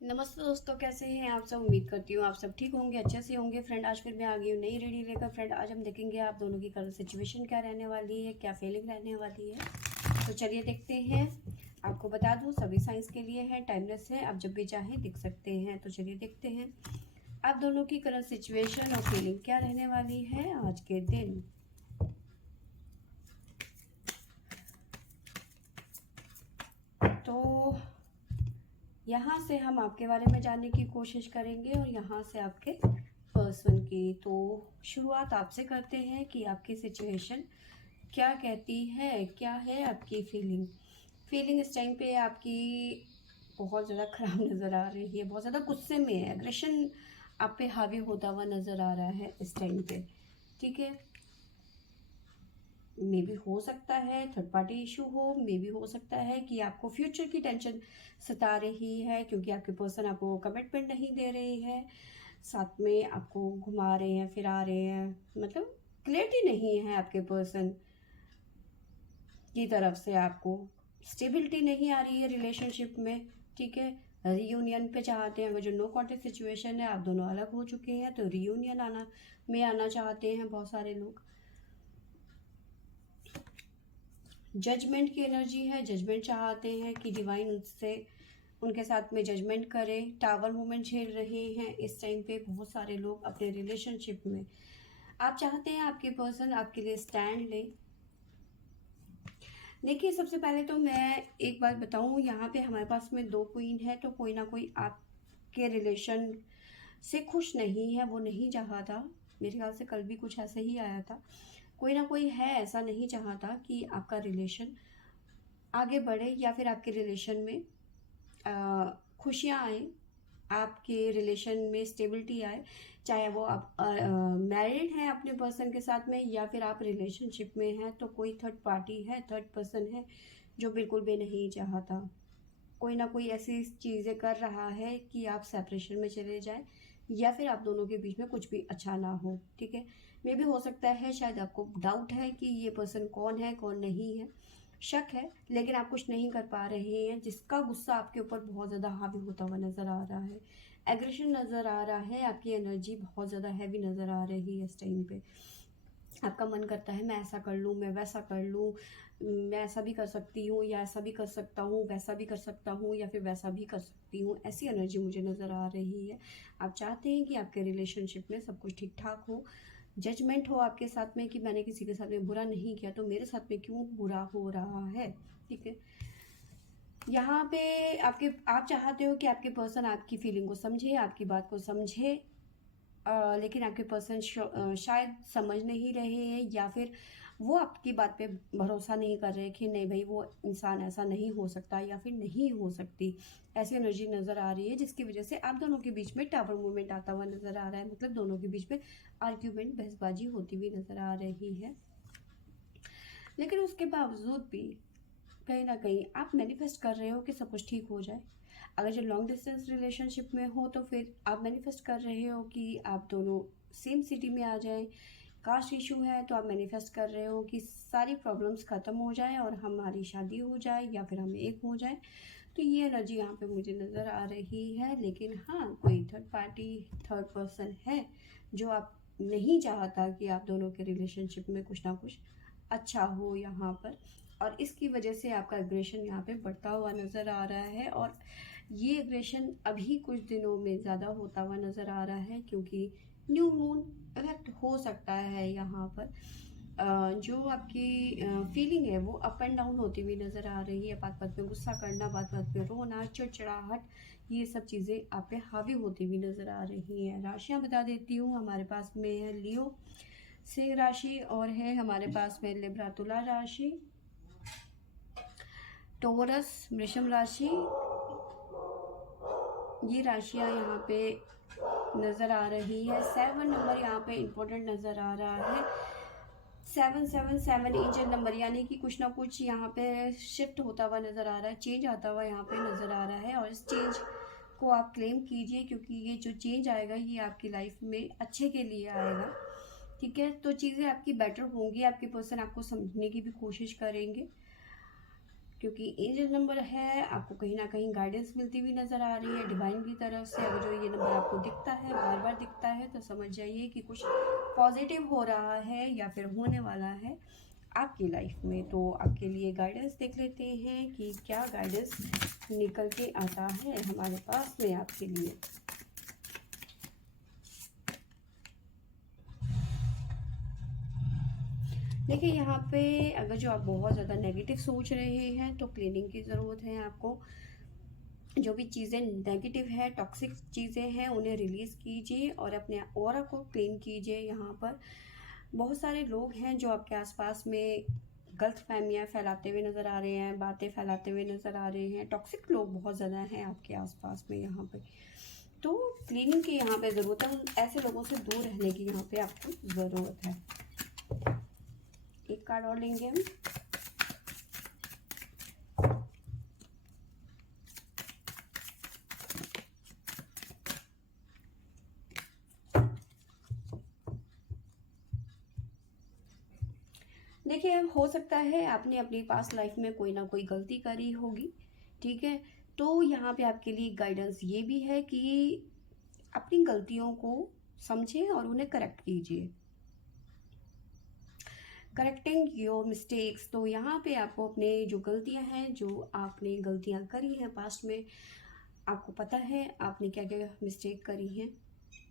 नमस्ते दोस्तों, कैसे हैं आप सब। उम्मीद करती हूँ आप सब ठीक होंगे, अच्छे से होंगे। फ्रेंड, आज फिर मैं आ गई हूँ नई रेडी लेकर। फ्रेंड, आज हम देखेंगे आप दोनों की करंट सिचुएशन क्या रहने वाली है, क्या फीलिंग रहने वाली है। तो चलिए देखते हैं। आपको बता दूँ सभी साइंस के लिए है, टाइमलेस है, आप जब भी चाहें दिख सकते हैं। तो चलिए देखते हैं आप दोनों की करंट सिचुएशन और फीलिंग क्या रहने वाली है आज के दिन। तो यहाँ से हम आपके बारे में जानने की कोशिश करेंगे और यहाँ से आपके पर्सन की। तो शुरुआत आपसे करते हैं कि आपकी सिचुएशन क्या कहती है, क्या है आपकी फीलिंग। फीलिंग इस टाइम पे आपकी बहुत ज़्यादा ख़राब नज़र आ रही है, बहुत ज़्यादा गुस्से में है, एग्रेशन आप पे हावी होता हुआ नज़र आ रहा है इस टाइम पे। ठीक है, मे भी हो सकता है थर्ड पार्टी इशू हो, मे भी हो सकता है कि आपको फ्यूचर की टेंशन सता रही है, क्योंकि आपके पर्सन आपको कमिटमेंट नहीं दे रहे हैं, साथ में आपको घुमा रहे हैं, फिरा रहे हैं, मतलब क्लियरिटी नहीं है आपके पर्सन की तरफ से। आपको स्टेबिलिटी नहीं आ रही है रिलेशनशिप में। ठीक है, रीयूनियन पे चाहते हैं। अगर जो नो कॉन्टेक्ट सिचुएशन है, आप दोनों अलग हो चुके हैं, तो रीयूनियन आना चाहते हैं बहुत सारे लोग। जजमेंट की एनर्जी है, जजमेंट चाहते हैं कि डिवाइन उनसे उनके साथ में जजमेंट करे। टावर मूवमेंट झेल रहे हैं इस टाइम पे बहुत सारे लोग अपने रिलेशनशिप में। आप चाहते हैं आपके पर्सन आपके लिए स्टैंड ले। देखिए, सबसे पहले तो मैं एक बात बताऊं, यहाँ पे हमारे पास में दो क्वीन है, तो कोई ना कोई आपके रिलेशन से खुश नहीं है, वो नहीं चाहता। मेरे ख्याल से कल भी कुछ ऐसे ही आया था। कोई ना कोई है ऐसा नहीं चाहता कि आपका रिलेशन आगे बढ़े या फिर आपके रिलेशन में खुशियाँ आए, आपके रिलेशन में स्टेबिलिटी आए। चाहे वो आप मैरिड हैं अपने पर्सन के साथ में या फिर आप रिलेशनशिप में हैं, तो कोई थर्ड पार्टी है, थर्ड पर्सन है जो बिल्कुल भी नहीं चाहता। कोई ना कोई ऐसी चीज़ें कर रहा है कि आप सेपरेशन में चले जाएं या फिर आप दोनों के बीच में कुछ भी अच्छा ना हो। ठीक है, मे भी हो सकता है शायद आपको डाउट है कि ये पर्सन कौन है कौन नहीं है, शक है, लेकिन आप कुछ नहीं कर पा रहे हैं, जिसका गुस्सा आपके ऊपर बहुत ज़्यादा हावी होता हुआ नज़र आ रहा है। एग्रेशन नज़र आ रहा है, आपकी एनर्जी बहुत ज़्यादा हैवी नज़र आ रही है इस टाइम पे। आपका मन करता है मैं ऐसा कर लूँ, मैं वैसा कर लूँ, मैं ऐसा भी कर सकती हूँ या ऐसा भी कर सकता हूँ, वैसा भी कर सकता हूँ या फिर वैसा भी कर सकती हूँ, ऐसी एनर्जी मुझे नज़र आ रही है। आप चाहते हैं कि आपके रिलेशनशिप में सब कुछ ठीक ठाक हो, जजमेंट हो आपके साथ में कि मैंने किसी के साथ में बुरा नहीं किया, तो मेरे साथ में क्यों बुरा हो रहा है। ठीक है, यहाँ पे आप चाहते हो कि आपके पर्सन आपकी फीलिंग को समझे, आपकी बात को समझे, लेकिन आपके पर्सन शायद समझ नहीं रहे हैं या फिर वो आपकी बात पे भरोसा नहीं कर रहे कि नहीं भाई वो इंसान ऐसा नहीं हो सकता या फिर नहीं हो सकती। ऐसी एनर्जी नज़र आ रही है जिसकी वजह से आप दोनों के बीच में टावर मूवमेंट आता हुआ नज़र आ रहा है, मतलब दोनों के बीच में आर्ग्यूमेंट बहसबाजी होती हुई नज़र आ रही है। लेकिन उसके बावजूद भी कहीं ना कहीं आप मैनिफेस्ट कर रहे हो कि सब कुछ ठीक हो जाए। अगर जो लॉन्ग डिस्टेंस रिलेशनशिप में हो तो फिर आप मैनिफेस्ट कर रहे हो कि आप दोनों सेम सिटी में आ जाएं। कास्ट इशू है तो आप मैनिफेस्ट कर रहे हो कि सारी प्रॉब्लम्स ख़त्म हो जाए और हमारी शादी हो जाए या फिर हम एक हो जाए। तो ये एनर्जी यहाँ पे मुझे नज़र आ रही है। लेकिन हाँ, कोई थर्ड पार्टी, थर्ड पर्सन है जो आप नहीं चाहता कि आप दोनों के रिलेशनशिप में कुछ ना कुछ अच्छा हो यहाँ पर, और इसकी वजह से आपका एग्रेशन यहाँ पे बढ़ता हुआ नज़र आ रहा है। और ये एग्रेशन अभी कुछ दिनों में ज़्यादा होता हुआ नज़र आ रहा है, क्योंकि न्यू मून इफेक्ट हो सकता है यहाँ पर। जो आपकी फीलिंग है वो अप एंड डाउन होती हुई नज़र आ रही है। बात बात पे गुस्सा करना, बात बात पे रोना, चिड़चिड़ाहट, ये सब चीज़ें आप पे हावी होती हुई नज़र आ रही हैं। राशियाँ बता देती हूँ, हमारे पास में है लियो सिंह राशि और है हमारे पास में लिब्रा तुला राशि, टोरस वृषभ राशि। ये राशियाँ यहाँ पे नज़र आ रही है। 7 नंबर यहाँ पे इम्पोर्टेंट नज़र आ रहा है। 777 इंजन नंबर, यानी कि कुछ ना कुछ यहाँ पे शिफ्ट होता हुआ नज़र आ रहा है, चेंज आता हुआ यहाँ पे नज़र आ रहा है। और इस चेंज को आप क्लेम कीजिए, क्योंकि ये जो चेंज आएगा ये आपकी लाइफ में अच्छे के लिए आएगा। ठीक है, तो चीज़ें आपकी बेटर होंगी, आपके पर्सन आपको समझने की भी कोशिश करेंगे। क्योंकि एंजल नंबर है, आपको कहीं ना कहीं गाइडेंस मिलती हुई नज़र आ रही है डिवाइन की तरफ से। अगर जो ये नंबर आपको दिखता है, बार बार दिखता है, तो समझ जाइए कि कुछ पॉजिटिव हो रहा है या फिर होने वाला है आपकी लाइफ में। तो आपके लिए गाइडेंस देख लेते हैं कि क्या गाइडेंस निकल के आता है हमारे पास में आपके लिए। देखिए यहाँ पे अगर जो आप बहुत ज़्यादा नेगेटिव सोच रहे हैं तो क्लीनिंग की ज़रूरत है आपको। जो भी चीज़ें नेगेटिव है, टॉक्सिक चीज़ें हैं, उन्हें रिलीज़ कीजिए और अपने ऑरा को क्लीन कीजिए। यहाँ पर बहुत सारे लोग हैं जो आपके आसपास में गलत फहमियाँ फैलाते हुए नज़र आ रहे हैं, बातें फैलाते हुए नज़र आ रहे हैं। टॉक्सिक लोग बहुत ज़्यादा हैं आपके आसपास में यहाँ पे, तो क्लीनिंग की यहाँ पे ज़रूरत है। उन ऐसे लोगों से दूर रहने की यहाँ पे आपको ज़रूरत है। एक कार्ड और लेंगे हम। देखिए हो सकता है आपने अपनी पास्ट लाइफ में कोई ना कोई गलती करी होगी, ठीक है। तो यहाँ पे आपके लिए गाइडेंस ये भी है कि अपनी गलतियों को समझें और उन्हें करेक्ट कीजिए। करेक्टिंग योर मिस्टेक्स, तो यहाँ पे आपको अपने जो गलतियाँ हैं, जो आपने गलतियाँ करी हैं पास्ट में, आपको पता है आपने क्या क्या मिस्टेक करी हैं।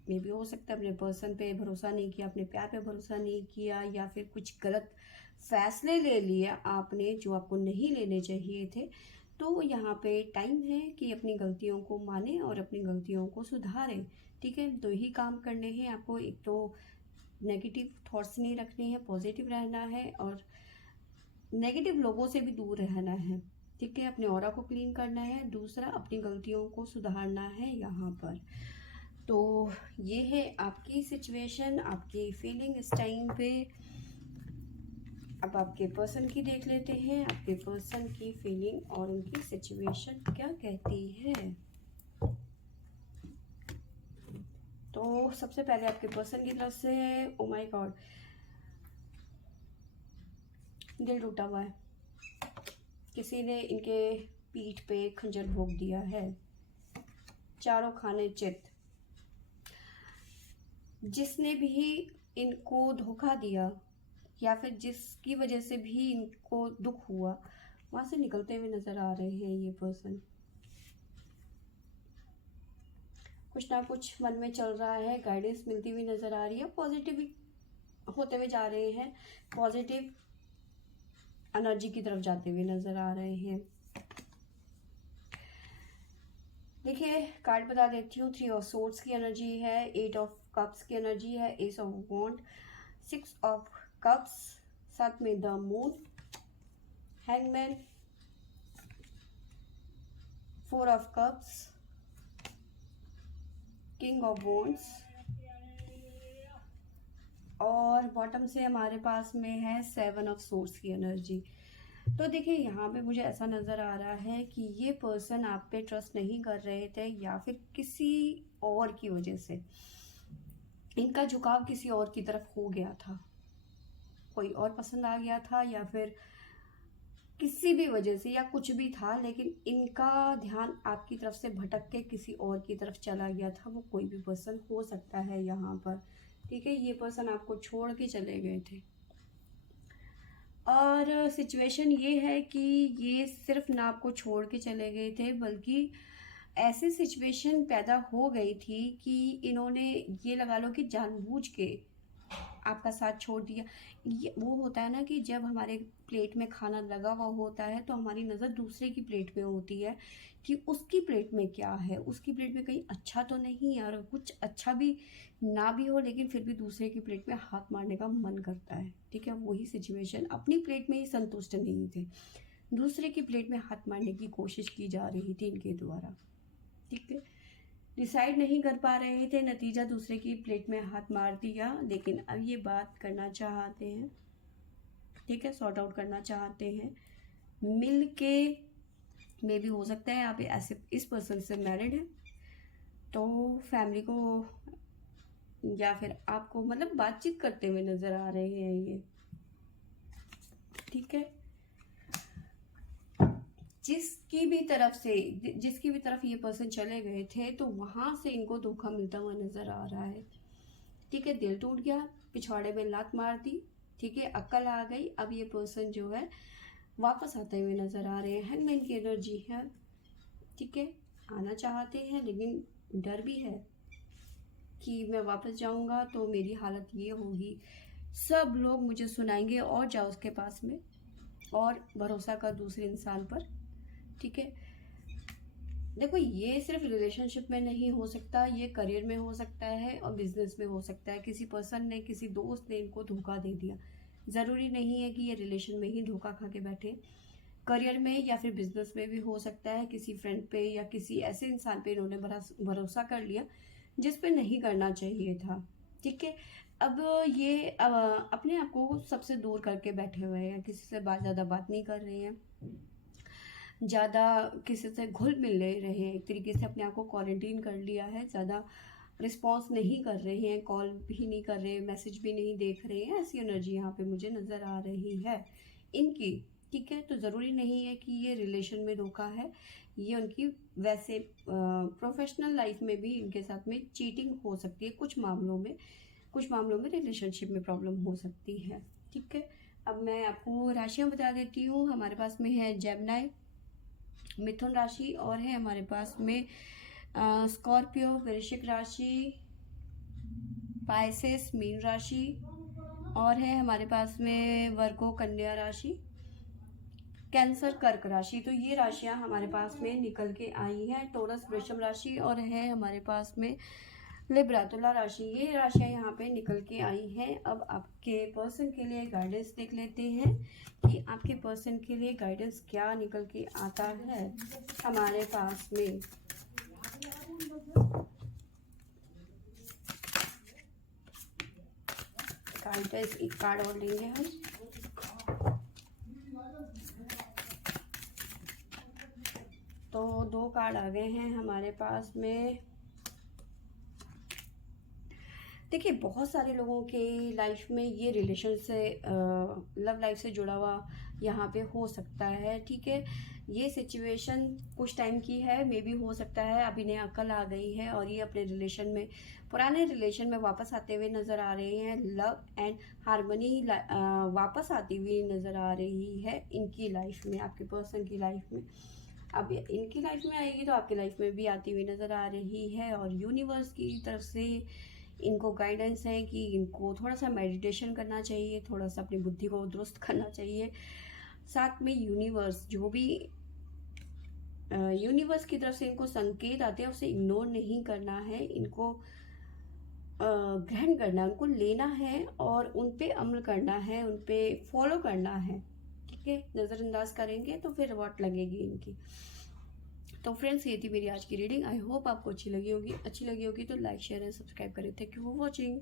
मे भी हो सकता है अपने पर्सन पे भरोसा नहीं किया, अपने प्यार पे भरोसा नहीं किया, या फिर कुछ गलत फैसले ले लिए आपने जो आपको नहीं लेने चाहिए थे। तो यहाँ पे टाइम है कि अपनी गलतियों को माने और अपनी गलतियों को सुधारें, ठीक है। दो ही काम करने हैं आपको, एक तो नेगेटिव थॉट्स नहीं रखने हैं, पॉजिटिव रहना है और नेगेटिव लोगों से भी दूर रहना है, ठीक है। अपने ऑरा को क्लीन करना है, दूसरा अपनी गलतियों को सुधारना है यहाँ पर। तो ये है आपकी सिचुएशन, आपकी फीलिंग इस टाइम पे। अब आपके पर्सन की देख लेते हैं, आपके पर्सन की फीलिंग और उनकी सिचुएशन क्या कहती है। तो सबसे पहले आपके पर्सन की तरफ से, ओ माय गॉड, दिल टूटा हुआ है, किसी ने इनके पीठ पे खंजर भोंक दिया है, चारों खाने चित। जिसने भी इनको धोखा दिया या फिर जिसकी वजह से भी इनको दुख हुआ, वहां से निकलते हुए नजर आ रहे हैं ये पर्सन। कुछ ना कुछ मन में चल रहा है, गाइडेंस मिलती हुई नजर आ रही है, पॉजिटिव होते हुए जा रहे हैं, पॉजिटिव एनर्जी की तरफ जाते हुए नजर आ रहे हैं। देखिए कार्ड बता देती हूँ, 3 ऑफ सोर्ड्स की एनर्जी है, 8 ऑफ कप्स की एनर्जी है, ace of wand, 6 of cups, साथ में the moon, hangman, 4 of cups, king of wands और बॉटम से हमारे पास में है 7 ऑफ सोर्ड्स की एनर्जी। तो देखिए यहाँ पे मुझे ऐसा नज़र आ रहा है कि ये पर्सन आप पे ट्रस्ट नहीं कर रहे थे या फिर किसी और की वजह से इनका झुकाव किसी और की तरफ हो गया था, कोई और पसंद आ गया था या फिर किसी भी वजह से या कुछ भी था, लेकिन इनका ध्यान आपकी तरफ से भटक के किसी और की तरफ चला गया था। वो कोई भी पर्सन हो सकता है यहाँ पर, ठीक है। ये पर्सन आपको छोड़ के चले गए थे और सिचुएशन ये है कि ये सिर्फ ना आपको छोड़ के चले गए थे, बल्कि ऐसी सिचुएशन पैदा हो गई थी कि इन्होंने ये लगा लो कि जानबूझ के आपका साथ छोड़ दिया। ये वो होता है ना कि जब हमारे प्लेट में खाना लगा हुआ होता है तो हमारी नज़र दूसरे की प्लेट पे होती है कि उसकी प्लेट में क्या है, उसकी प्लेट में कहीं अच्छा तो नहीं है, और कुछ अच्छा भी ना भी हो लेकिन फिर भी दूसरे की प्लेट में हाथ मारने का मन करता है, ठीक है। वही सिचुएशन, अपनी प्लेट में ही संतुष्ट नहीं थे, दूसरे की प्लेट में हाथ मारने की कोशिश की जा रही थी इनके द्वारा, ठीक है। डिसाइड नहीं कर पा रहे थे, नतीजा दूसरे की प्लेट में हाथ मार दिया, लेकिन अब ये बात करना चाहते हैं, ठीक है, सॉर्ट आउट करना चाहते हैं मिल के। मे भी हो सकता है आप ऐसे इस पर्सन से मैरिड हैं तो फैमिली को या फिर आपको मतलब बातचीत करते हुए नजर आ रहे हैं ये, ठीक है। जिसकी भी तरफ ये पर्सन चले गए थे तो वहां से इनको धोखा मिलता हुआ नजर आ रहा है। ठीक है, दिल टूट गया, पिछवाड़े में लात मार दी। ठीक है, अक्ल आ गई। अब ये पर्सन जो है वापस आते हुए नजर आ रहे हैं। हैंगमैन की एनर्जी है। ठीक है, आना चाहते हैं लेकिन डर भी है कि मैं वापस जाऊंगा तो मेरी हालत ये होगी, सब लोग मुझे सुनाएंगे और जाओ उसके पास में और भरोसा कर दूसरे इंसान पर। ठीक है, देखो ये सिर्फ रिलेशनशिप में नहीं हो सकता, ये करियर में हो सकता है और बिजनेस में हो सकता है। किसी पर्सन ने, किसी दोस्त ने इनको धोखा दे दिया। ज़रूरी नहीं है कि ये रिलेशन में ही धोखा खा के बैठे, करियर में या फिर बिजनेस में भी हो सकता है। किसी फ्रेंड पे या किसी ऐसे इंसान पे इन्होंने भरोसा कर लिया जिस पे नहीं करना चाहिए था। ठीक है, अब ये अपने आप को सबसे दूर करके बैठे हुए हैं, किसी से ज़्यादा बात नहीं कर रहे हैं, ज़्यादा किसी से घुल मिल नहीं रहे हैं, एक तरीके से अपने आप को क्वारंटीन कर लिया है, ज़्यादा रिस्पॉन्स नहीं कर रहे हैं, कॉल भी नहीं कर रहे हैं, मैसेज भी नहीं देख रहे हैं। ऐसी एनर्जी यहाँ पे मुझे नज़र आ रही है इनकी। ठीक है, तो ज़रूरी नहीं है कि ये रिलेशन में धोखा है, ये उनकी वैसे प्रोफेशनल लाइफ में भी इनके साथ में चीटिंग हो सकती है कुछ मामलों में रिलेशनशिप में प्रॉब्लम हो सकती है। ठीक है, अब मैं आपको राशियाँ बता देती हूँ। हमारे पास में है जेमिनी मिथुन राशि, और है हमारे पास में स्कॉर्पियो वृश्चिक राशि, पाइसेस मीन राशि, और है हमारे पास में वर्गो कन्या राशि, कैंसर कर्क राशि। तो ये राशियां हमारे पास में निकल के आई हैं। टोरस वृषभ राशि, और है हमारे पास में लिब्रा तुला राशि। ये राशियां यहाँ पे निकल के आई हैं। अब आपके पर्सन के लिए गाइडेंस देख लेते हैं कि आपके पर्सन के लिए गाइडेंस क्या निकल के आता है हमारे पास में। गाइडेंस एक कार्ड और लेंगे हम। तो 2 कार्ड आ गए हैं हमारे पास में। देखिए, बहुत सारे लोगों के लाइफ में ये रिलेशन से लव लाइफ से जुड़ा हुआ यहाँ पे हो सकता है। ठीक है, ये सिचुएशन कुछ टाइम की है, मे भी हो सकता है अभी नया अकल आ गई है और ये अपने रिलेशन में, पुराने रिलेशन में वापस आते हुए नज़र आ रहे हैं। लव एंड हार्मनी वापस आती हुई नज़र आ रही है इनकी लाइफ में, आपके पर्सन की लाइफ में। अब इनकी लाइफ में आएगी तो आपकी लाइफ में भी आती हुई नज़र आ रही है। और यूनिवर्स की तरफ से इनको गाइडेंस है कि इनको थोड़ा सा मेडिटेशन करना चाहिए, थोड़ा सा अपनी बुद्धि को दुरुस्त करना चाहिए। साथ में यूनिवर्स जो भी यूनिवर्स की तरफ से इनको संकेत आते हैं उसे इग्नोर नहीं करना है, इनको ग्रहण करना है, उनको लेना है और उन पे अमल करना है, उन पे फॉलो करना है। ठीक है, नज़रअंदाज करेंगे तो फिर वाट लगेगी इनकी। तो फ्रेंड्स, ये थी मेरी आज की रीडिंग। आई होप आपको अच्छी लगी होगी तो लाइक शेयर एंड सब्सक्राइब करें। Thank you for watching.